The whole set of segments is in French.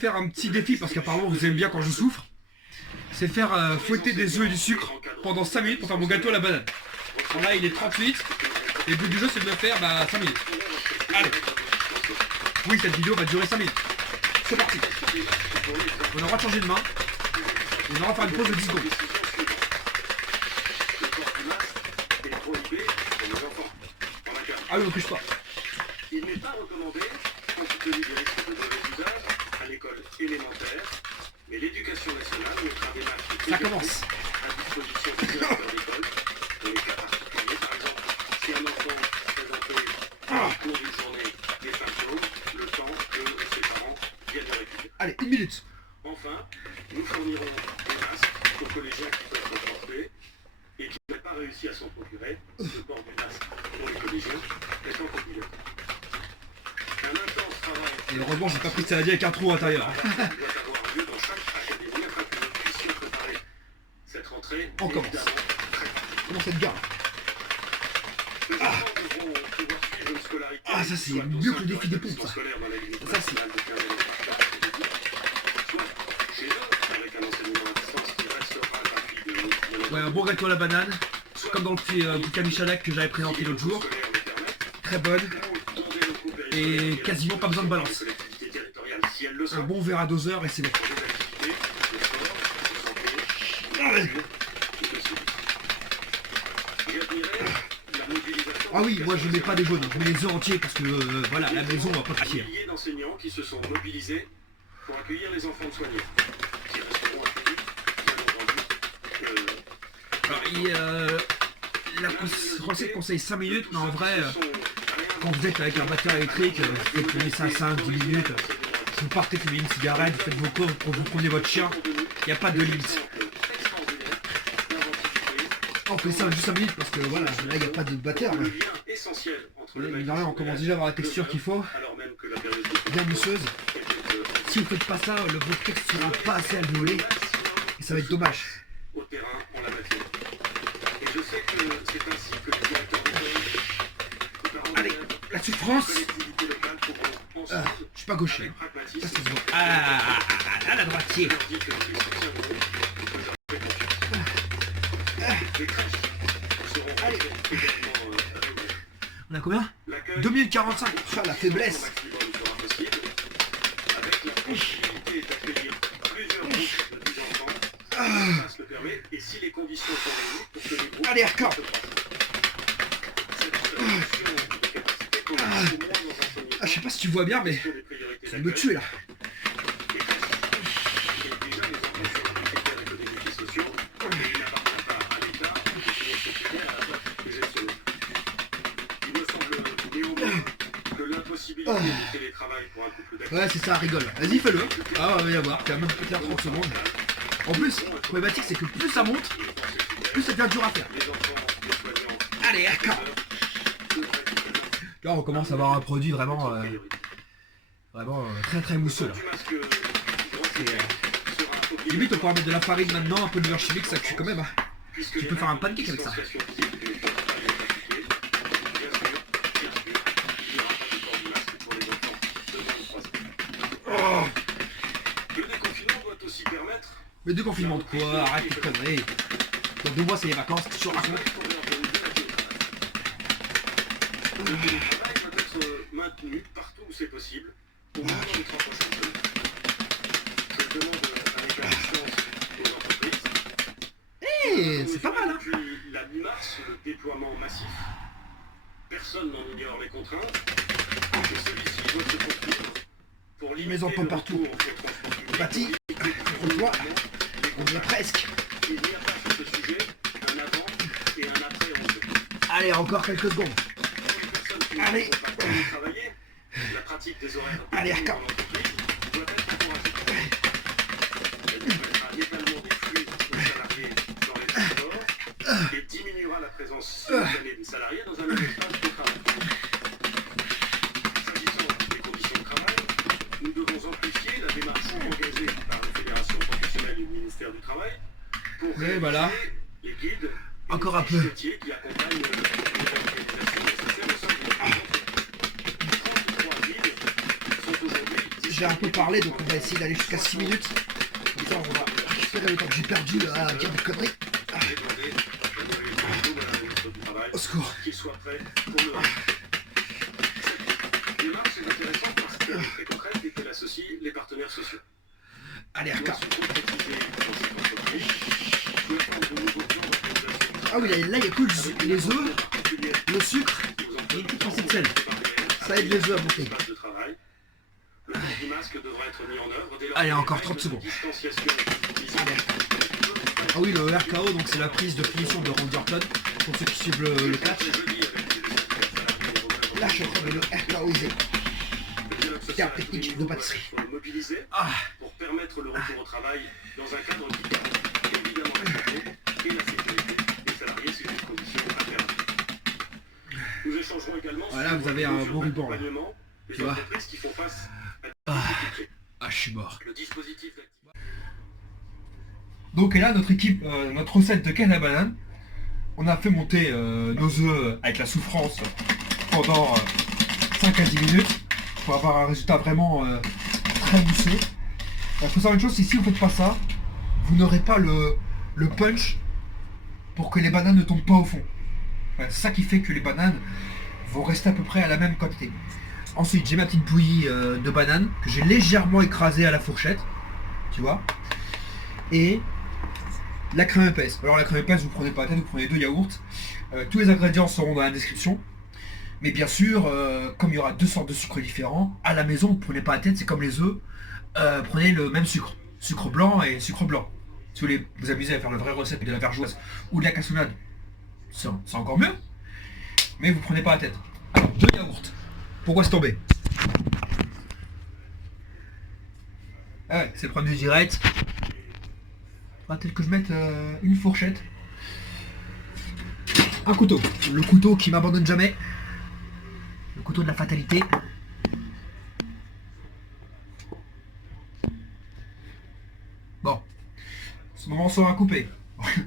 Faire un petit défi parce qu'apparemment vous aimez bien quand je souffre. C'est faire fouetter des œufs et du sucre pendant 5 minutes pour faire mon gâteau à la banane. Alors là il est 38 et le but du jeu c'est de le faire 5 minutes. Allez. Oui, cette vidéo va durer 5 minutes. C'est parti. On a le droit de changer de main. On aura faire une pause de 10 secondes. Ah oui, on touche pas. Il n'est pas recommandé, compte tenu des risques de mauvais usage, à l'école élémentaire, mais l'éducation nationale mettra des marques Ça commence. à disposition des directeurs d'école, dans les cas particuliers, par exemple, si un enfant présentait au cours d'une journée des symptômes, le temps que ses parents viennent le récupérer. Allez, 1 minute. Enfin, nous fournirons des masques aux collégiens qui peuvent le porter et qui n'ont pas réussi à s'en procurer. Le port du masque pour les collégiens étant obligatoire. Un intense travail. Et heureusement, j'ai pas pris de saladier avec un trou à l'intérieur. doit avoir lieu dans chaque académie afin que nous puissions préparer cette rentrée. On commence. Comment cette gare? Les enfants devront pouvoir suivre une scolarité. Ah, ça c'est mieux que le défi des pompes, ça. Ça c'est... Ouais, un bon gâteau à la banane, comme dans le petit bouquin Michalak que j'avais présenté l'autre jour. Très bonne. Et quasiment pas besoin de balance. Un bon verre à doseur et c'est bon. Ah oui, moi je mets pas des jaunes, je mets les œufs entiers parce que voilà, à la maison on va pas craquer. Milliers d'enseignants qui se sont mobilisés pour accueillir les enfants soignés, qui resteront accueillis, bien entendu. La recette conseille 5 minutes, mais en vrai, quand vous êtes avec un batteur électrique, vous faites ça 5-10 minutes, vous partez fumer une cigarette, vous faites vos cours, vous prenez votre chien, il n'y a pas de limite. On fait ça juste 5 minutes parce que voilà, là il n'y a pas de batteur. Là on commence déjà à avoir la texture qu'il faut, bien mousseuse. Si vous faites pas ça, votre texte sera pas assez alvéolé et ça va être dommage. Au terrain en la matière. Et je sais que c'est ainsi que les directeurs de allez, la souffrance. Je suis pas gaucher. Ça c'est bon. Ah, la droitier. Allez. On a combien? 2 minutes 45. Ah, la faiblesse. Allez, hardcore. Ah, je sais pas si tu vois bien, mais ça me tue là. Ouais, c'est ça, rigole. Vas-y, fais-le. Ah, on va y avoir quand même plus tard 30 secondes. En plus, la problématique, c'est que plus ça monte, plus ça devient dur à faire. Allez, d'accord. Là, on commence à avoir un produit vraiment, très très mousseux là. Limite, on pourra mettre de la farine maintenant, un peu de beurre chimique, ça cuit quand même. Tu peux faire un pancake avec ça. Mais déconfinement de quoi? Arrête tes conneries. Dans 2 mois c'est les vacances, qu'est-ce que tu racontes? Le télétravail doit être maintenu partout où c'est possible, au moins dans les 3 prochaines semaines. Je demande avec insistance aux entreprises. Eh, c'est pas mal hein. Depuis la mi-mars, le déploiement massif, personne n'en ignore les contraintes, et celui-ci doit se poursuivre pour limiter les enfants partout. Bâti, contrôle-toi. On y est presque. Il n'y a pas sur ce sujet un avant et un après enjeu. Allez, encore quelques secondes. Allez. La pratique des horaires. Allez, hardcore. Doit être encouragée. Elle permettra l'étalement des flux aux salariés dans les transports et diminuera la présence simultanée des salariés dans un même espace de travail. S'agissant des conditions de travail, nous devons amplifier la démarche engagée par la Fédération professionnelle du ministère du Travail pour voilà. les guides encore un peu. qui accompagnent les organisations nécessaires au sein de j'ai un peu parlé, donc on va essayer d'aller jusqu'à 6 minutes. Comme ça, on va récupérer le temps que j'ai perdu à dire des conneries. Au secours. Qu'il soit prêt pour le reste. Cette démarche est intéressante parce qu'elle est très concrète et qu'elle associe les partenaires sociaux. Allez, Doit Arca. se concrétiser dans cette entreprise. Souhaitant de nouveaux plans d'organisation. Ah oui, là, il y a que les œufs, le sucre et une petite pincée de sel. Ça aide les œufs à monter. De travail. Le port du masque devra être mis en œuvre dès lors Allez, que encore les 30 règles secondes. de distanciation physique Ah oui, le RKO, donc c'est la prise de finition de Randy Orton, pour ceux qui suivent le catch. Là, je suis en train de le RKOiser. Carte technique de pâtisserie. Mobilisé Ah, pour permettre le retour au travail dans un cadre qui garde évidemment la santé et la sécurité des salariés, c'est une condition impérative. Nous échangerons également voilà, vous avez un bon ruban là. des Tu vois. entreprises qui font face à des Ah, difficultés. je suis mort. Le dispositif d'activité. Donc et là, notre équipe, notre recette de canne à banane, on a fait monter nos œufs avec la souffrance pendant 5 à 10 minutes pour avoir un résultat vraiment très mousseux. Il faut savoir une chose, c'est que si vous ne faites pas ça, vous n'aurez pas le punch pour que les bananes ne tombent pas au fond. C'est ça qui fait que les bananes vont rester à peu près à la même quantité. Ensuite, j'ai ma petite bouillie de bananes que j'ai légèrement écrasée à la fourchette, tu vois. Et la crème épaisse. Alors la crème épaisse, vous prenez pas la tête, vous prenez 2 yaourts. Tous les ingrédients seront dans la description. Mais bien sûr, comme il y aura 2 sortes de sucres différents, à la maison, vous prenez pas la tête, c'est comme les œufs. Prenez le même sucre. Sucre blanc et sucre blanc. Si vous voulez vous amuser à faire la vraie recette de la vergeoise ou de la cassonade, c'est encore mieux. Mais vous prenez pas la tête. Alors, 2 yaourts. Pourquoi se tomber? Ah ouais, c'est le problème du direct. Faudra peut-être que je mette une fourchette. Un couteau. Le couteau qui m'abandonne jamais. Le couteau de la fatalité. Bon. Ce moment sera coupé.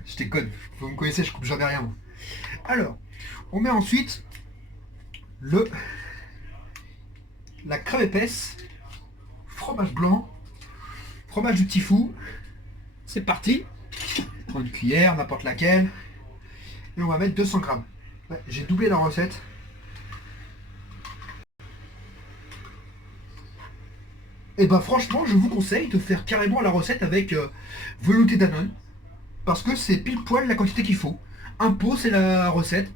Je déconne. Vous me connaissez, je coupe jamais rien. Moi. Alors, on met ensuite la crème épaisse, fromage blanc, fromage du petit fou. C'est parti. Prends une cuillère, n'importe laquelle. Et on va mettre 200 grammes. Ouais, j'ai doublé la recette. Et bah franchement, je vous conseille de faire carrément la recette avec velouté Danone. Parce que c'est pile poil la quantité qu'il faut. Un pot, c'est la recette.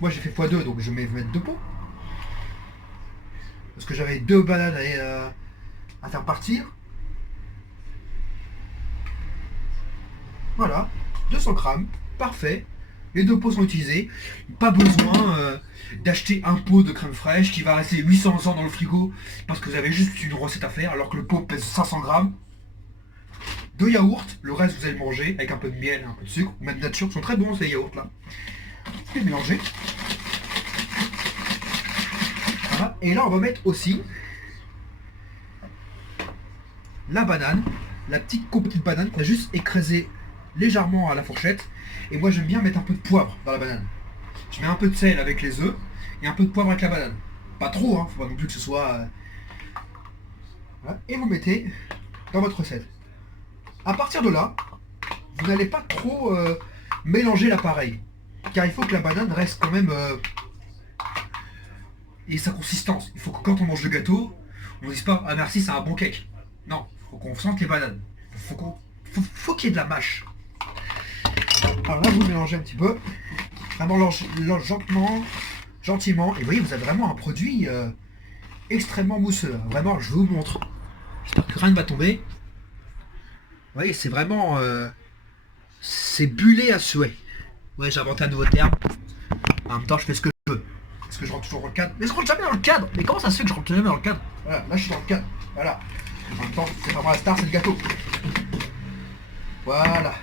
Moi j'ai fait x2, donc je vais mettre 2 pots. Parce que j'avais 2 bananes à faire partir. Voilà, 200 grammes, parfait. Les 2 pots sont utilisés. Pas besoin d'acheter un pot de crème fraîche qui va rester 800 ans dans le frigo parce que vous avez juste une recette à faire alors que le pot pèse 500 grammes. 2 yaourts, le reste vous allez le manger avec un peu de miel, un peu de sucre, même nature, ils sont très bons ces yaourts là. Vous les mélangez. Voilà. Et là on va mettre aussi la banane, la petite compotée de banane qu'on a juste écrasée légèrement à la fourchette. Et moi j'aime bien mettre un peu de poivre dans la banane. Je mets un peu de sel avec les œufs et un peu de poivre avec la banane. Pas trop, hein, faut pas non plus que ce soit... Voilà. Et vous mettez dans votre recette. À partir de là, vous n'allez pas trop mélanger l'appareil. Car il faut que la banane reste quand même... et sa consistance. Il faut que quand on mange le gâteau, on ne dise pas « Ah merci, c'est un bon cake ». Non, il faut qu'on sente les bananes. Faut qu'il y ait de la mâche. Alors là, vous mélangez un petit peu. Vraiment gentiment. Et vous voyez, vous avez vraiment un produit extrêmement mousseux. Vraiment, je vous montre. J'espère que rien ne va tomber. Vous voyez, c'est vraiment... c'est bullé à souhait. Ouais, j'ai inventé un nouveau terme. En même temps, je fais ce que je veux. Parce que je rentre toujours dans le cadre. Mais je rentre jamais dans le cadre. Mais comment ça se fait que je rentre jamais dans le cadre? Voilà, là, je suis dans le cadre. Voilà. En même temps, c'est vraiment la star, c'est le gâteau. Voilà.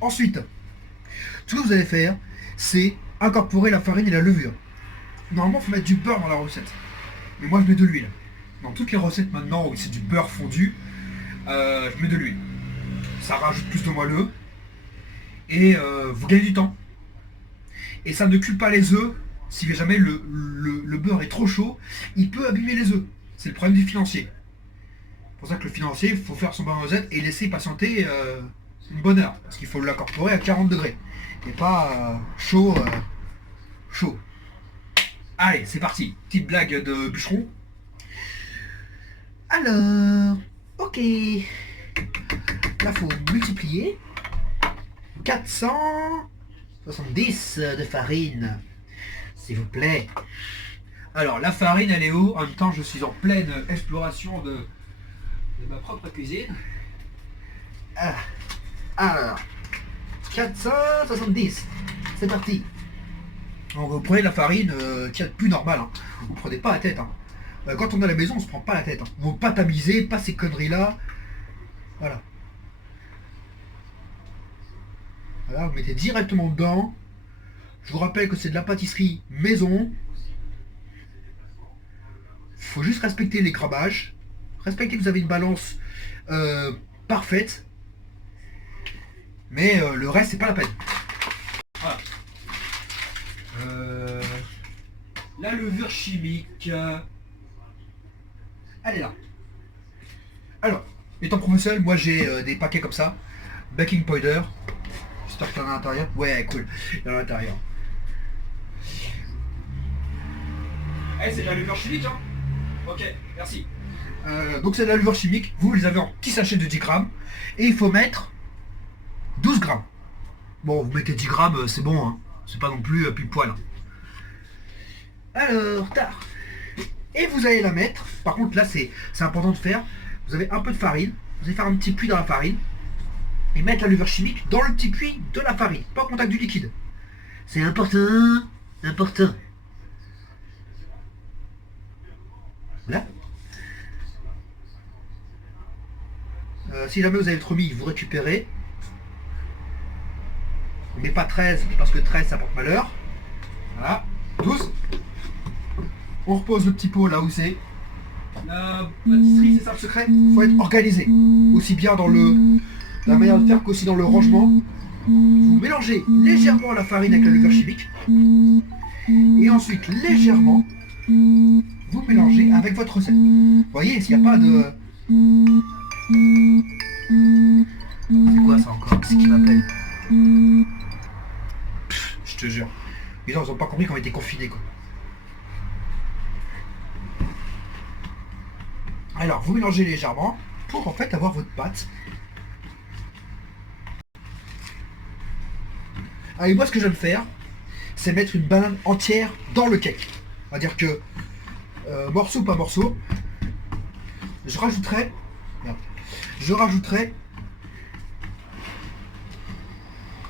Ensuite, tout ce que vous allez faire, c'est incorporer la farine et la levure. Normalement, il faut mettre du beurre dans la recette. Mais moi, je mets de l'huile. Dans toutes les recettes maintenant où c'est du beurre fondu, je mets de l'huile. Ça rajoute plus de moelleux. Et vous gagnez du temps. Et ça ne cuit pas les œufs. Si jamais le beurre est trop chaud, il peut abîmer les œufs. C'est le problème du financier. C'est pour ça que le financier, il faut faire son bain rosette et laisser patienter une bonne heure. Parce qu'il faut l'incorporer à 40 degrés. Et pas chaud. Chaud. Allez, c'est parti. Petite blague de bûcheron. Alors, ok. Là, faut multiplier. 470 de farine. S'il vous plaît. Alors, la farine, elle est où? En même temps, je suis en pleine exploration de ma propre cuisine. Ah. Alors, 470. C'est parti. Alors, vous prenez la farine qui est plus normale. Hein. Vous ne prenez pas la tête. Hein. Quand on est à la maison, on se prend pas la tête. Hein. Vous ne pas tamiser, pas ces conneries-là. Voilà. Voilà, vous mettez directement dedans. Je vous rappelle que c'est de la pâtisserie maison. Faut juste respecter les grammages. Respectez que vous avez une balance parfaite. Mais le reste, c'est pas la peine. Voilà. La levure chimique. Elle est là. Alors, étant professionnel, moi j'ai des paquets comme ça. Baking powder. J'espère qu'il y en a à l'intérieur. Ouais, cool. Il y en a à l'intérieur. Eh, c'est de la levure chimique, hein. Ok, merci. Donc c'est de la levure chimique. Vous les avez en petit sachet de 10 grammes. Et il faut mettre 12 grammes. Bon, vous mettez 10 grammes, c'est bon. Hein. C'est pas non plus pile poil. Hein. Alors, tard. Et vous allez la mettre. Par contre, là, c'est important de faire. Vous avez un peu de farine. Vous allez faire un petit puits dans la farine. Et mettre la levure chimique dans le petit puits de la farine. Pas au contact du liquide. C'est important. Important. Là. Si jamais vous avez trop mis, vous récupérez. Mais pas 13, parce que 13 ça porte malheur. Voilà. 12. On repose le petit pot là où c'est. La pâtisserie, c'est ça le secret. Faut être organisé. Aussi bien dans la manière de faire qu'aussi dans le rangement. Vous mélangez légèrement la farine avec la levure chimique. Et ensuite, légèrement, vous mélangez avec votre recette. Vous voyez, s'il n'y a pas de... C'est quoi ça encore? C'est qui m'appelle? Je te jure. Les gens, ils ont pas compris qu'on était confinés, quoi. Alors, vous mélangez légèrement pour en fait avoir votre pâte. Allez, moi ce que je vais faire, c'est mettre une banane entière dans le cake. C'est-à-dire que, morceau par morceau, je rajouterai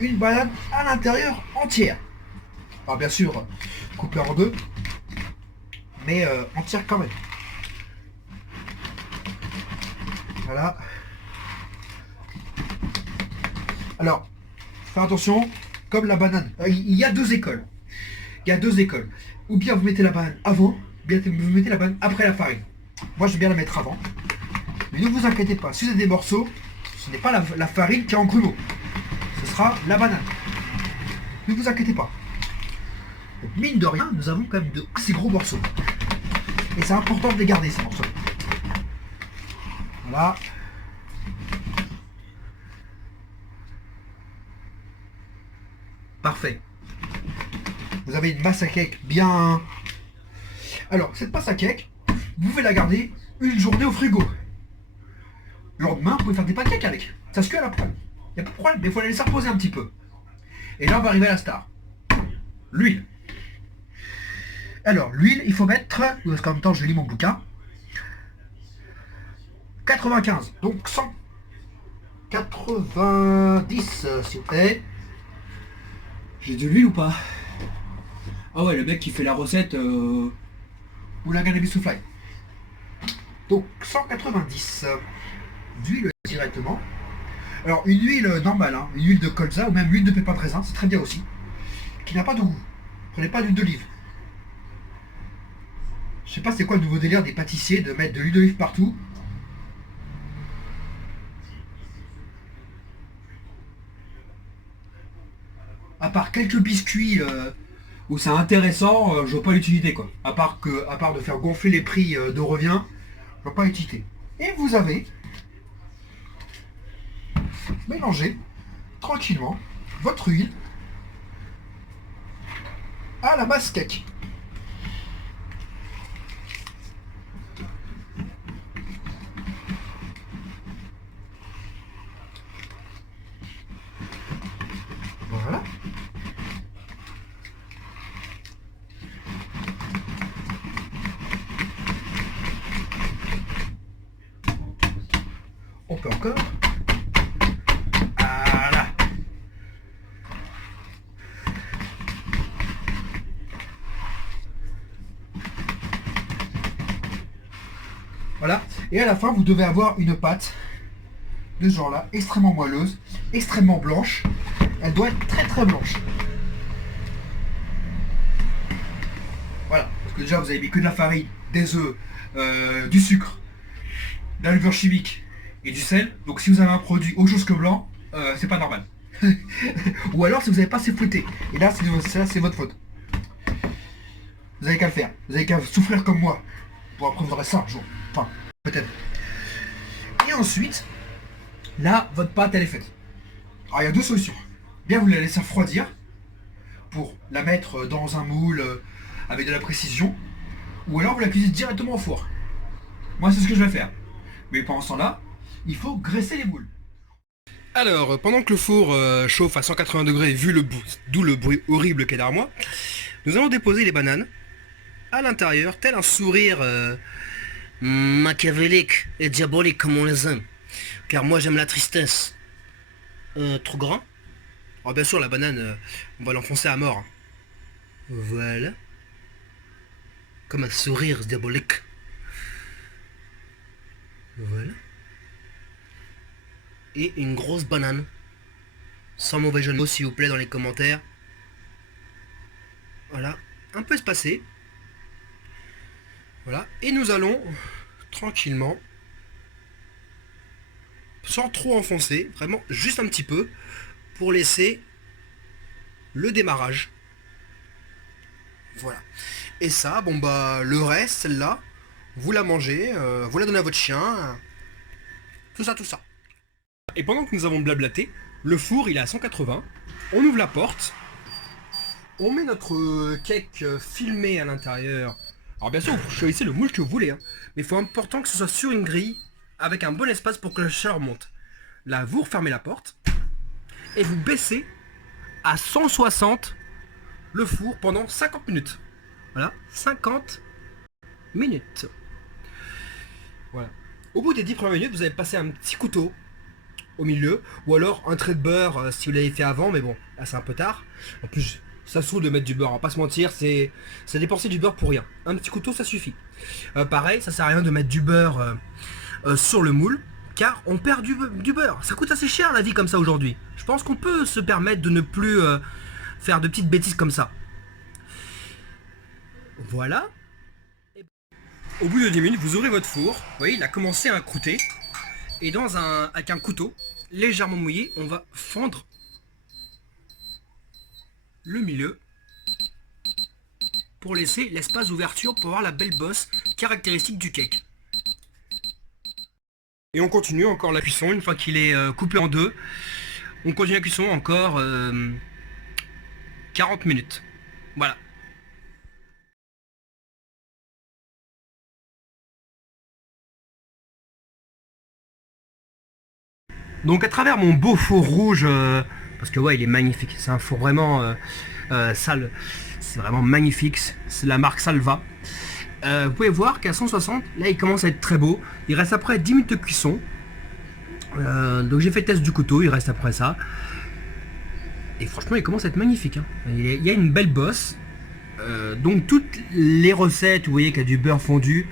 une banane à l'intérieur entière. Alors bien sûr, coupée en deux, mais entière quand même. Voilà. Alors, faites attention, comme la banane, il y a deux écoles. Il y a deux écoles. Ou bien vous mettez la banane avant, ou bien vous mettez la banane après la farine. Moi, je vais bien la mettre avant. Mais ne vous inquiétez pas, si vous avez des morceaux, ce n'est pas la farine qui est en grumeau. Ce sera la banane. Ne vous inquiétez pas. Donc, mine de rien, nous avons quand même de assez gros morceaux. Et c'est important de les garder, ces morceaux. Voilà. Parfait. Vous avez une masse à cake bien... Alors, cette masse à cake, vous pouvez la garder une journée au frigo. Le lendemain, vous pouvez faire des pancakes avec. Ça se cuit à la poêle. Il n'y a pas de problème, mais il faut la laisser reposer un petit peu. Et là, on va arriver à la star. L'huile. Alors, l'huile, il faut mettre... Parce qu'en même temps, je lis mon bouquin. 95. Donc 190, s'il vous plaît. J'ai de l'huile ou pas? Ah ouais, le mec qui fait la recette ou la cannabis soufflée. Donc 190 d'huile directement. Alors une huile normale, hein, une huile de colza ou même l'huile de pépin de raisin, c'est très bien aussi. Qui n'a pas de goût. Prenez pas d'huile d'olive. Je sais pas c'est quoi le nouveau délire des pâtissiers de mettre de l'huile d'olive partout. À part quelques biscuits où c'est intéressant, je vois pas l'utilité quoi. À part de faire gonfler les prix de revient, je vois pas l'utilité. Et vous avez mélangé tranquillement votre huile à la masse cake. Voilà. On peut encore. Voilà. Voilà. Et à la fin, vous devez avoir une pâte de ce genre-là, extrêmement moelleuse, extrêmement blanche. Elle doit être très très blanche. Voilà. Parce que déjà, vous avez mis que de la farine, des œufs, du sucre, de la levure chimique et du sel. Donc si vous avez un produit autre chose que blanc, c'est pas normal. Ou alors si vous n'avez pas assez fouetté. Et là, c'est votre faute. Vous avez qu'à le faire. Vous avez qu'à souffrir comme moi. Bon, après vous aurez ça un jour. Enfin, peut-être. Et ensuite, là, votre pâte, elle est faite. Alors, il y a deux solutions. Bien, vous la laissez refroidir pour la mettre dans un moule avec de la précision. Ou alors, vous la cuisez directement au four. Moi, c'est ce que je vais faire. Mais pendant ce temps-là, il faut graisser les moules. Alors, pendant que le four chauffe à 180 degrés, d'où le bruit horrible qu'est derrière moi, nous allons déposer les bananes à l'intérieur, tel un sourire machiavélique et diabolique comme on les aime. Car moi j'aime la tristesse. Trop grand. Alors bien sûr la banane, on va l'enfoncer à mort. Voilà. Comme un sourire diabolique. Voilà. Et une grosse banane. Sans mauvais jeu de mots s'il vous plaît dans les commentaires. Voilà. Un peu espacé. Voilà. Et nous allons tranquillement, sans trop enfoncer, vraiment juste un petit peu, pour laisser le démarrage. Voilà. Et ça, bon bah le reste, celle-là, vous la mangez, vous la donnez à votre chien. Tout ça, tout ça. Et pendant que nous avons blablaté, le four il est à 180, on ouvre la porte, on met notre cake filmé à l'intérieur. Alors bien sûr vous choisissez le moule que vous voulez, hein, mais il faut important que ce soit sur une grille, avec un bon espace pour que la chaleur monte. Là vous refermez la porte, et vous baissez à 160 le four pendant 50 minutes. Voilà, 50 minutes. Voilà. Au bout des 10 premières minutes, vous allez passer un petit couteau au milieu, ou alors un trait de beurre si vous l'avez fait avant, mais bon, là c'est un peu tard. En plus, ça saoule de mettre du beurre, on va pas se mentir, c'est dépenser du beurre pour rien. Un petit couteau, ça suffit. Pareil, ça sert à rien de mettre du beurre sur le moule, car on perd du beurre. Ça coûte assez cher la vie comme ça aujourd'hui. Je pense qu'on peut se permettre de ne plus faire de petites bêtises comme ça. Voilà. Au bout de 10 minutes, vous ouvrez votre four. Vous voyez, il a commencé à croûter. Et avec un couteau légèrement mouillé, on va fendre le milieu pour laisser l'espace d'ouverture pour avoir la belle bosse caractéristique du cake. Et on continue encore la cuisson une fois qu'il est coupé en deux. On continue la cuisson encore 40 minutes. Voilà. Donc à travers mon beau four rouge, parce que ouais il est magnifique, c'est un four vraiment sale, c'est vraiment magnifique, c'est la marque Salva. Vous pouvez voir qu'à 160, là il commence à être très beau, il reste après 10 minutes de cuisson. Donc j'ai fait le test du couteau, il reste après ça. Et franchement il commence à être magnifique, hein. Il y a une belle bosse. Donc toutes les recettes, vous voyez qu'il y a du beurre fondu,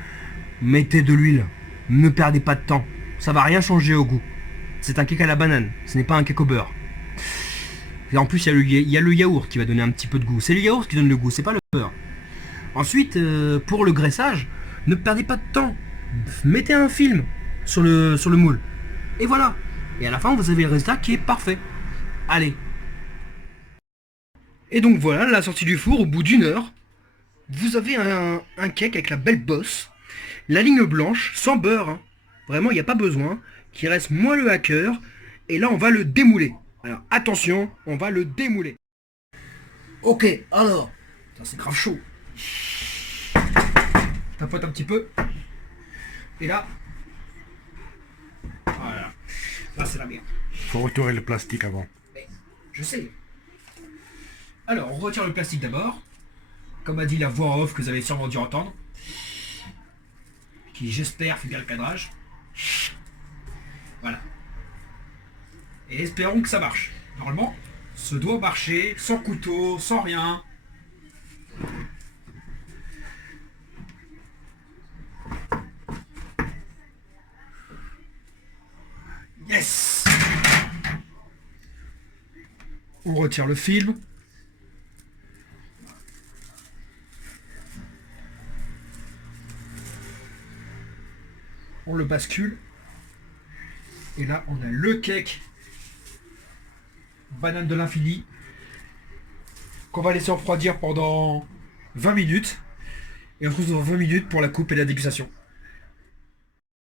mettez de l'huile, ne perdez pas de temps, ça va rien changer au goût. C'est un cake à la banane, ce n'est pas un cake au beurre. Et en plus, il y a le yaourt qui va donner un petit peu de goût. C'est le yaourt qui donne le goût, c'est pas le beurre. Ensuite, pour le graissage, ne perdez pas de temps. Mettez un film sur le moule. Et voilà. Et à la fin, vous avez le résultat qui est parfait. Allez. Et donc voilà, la sortie du four, au bout d'une heure, vous avez un cake avec la belle bosse, la ligne blanche, sans beurre, hein. Vraiment, il n'y a pas besoin qu'il reste moelleux à cœur. Et là, on va le démouler. Alors, attention, on va le démouler. Ok, alors. Ça, c'est grave chaud. Tapote un petit peu. Et là. Voilà. Là, c'est la merde. Faut retirer le plastique avant. Mais, je sais. Alors, on retire le plastique d'abord. Comme a dit la voix off que vous avez sûrement dû entendre. Qui, j'espère, fait bien le cadrage. Voilà. Et espérons que ça marche. Normalement, ça doit marcher sans couteau, sans rien. Yes! On retire le film. On le bascule. Et là, on a le cake banane de l'infini qu'on va laisser refroidir pendant 20 minutes. Et on se retrouve dans 20 minutes pour la coupe et la dégustation.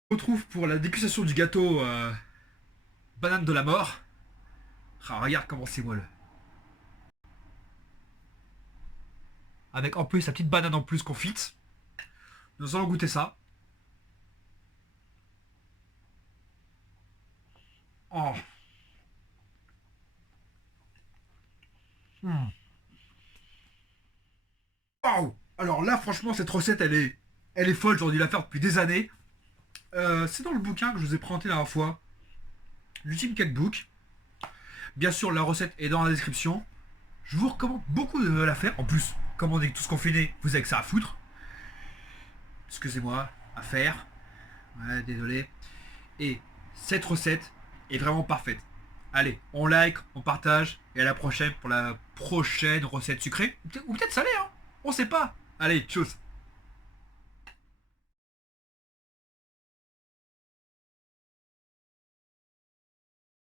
On se retrouve pour la dégustation du gâteau banane de la mort. Ah, regarde comment c'est moelleux. Avec en plus la petite banane en plus confite. Nous allons goûter ça. Oh. Waouh. Alors là, franchement, cette recette, elle est folle. J'aurais dû la faire depuis des années. C'est dans le bouquin que je vous ai présenté la dernière fois. L'Ultime Cake Book. Bien sûr, la recette est dans la description. Je vous recommande beaucoup de la faire. En plus, comme on est tous confinés, vous avez que ça à foutre. Excusez-moi, à faire. Ouais, désolé. Et cette recette est vraiment parfaite. Allez, on like, on partage, et à la prochaine pour la prochaine recette sucrée. Ou peut-être salée, hein. On sait pas. Allez, tchuss.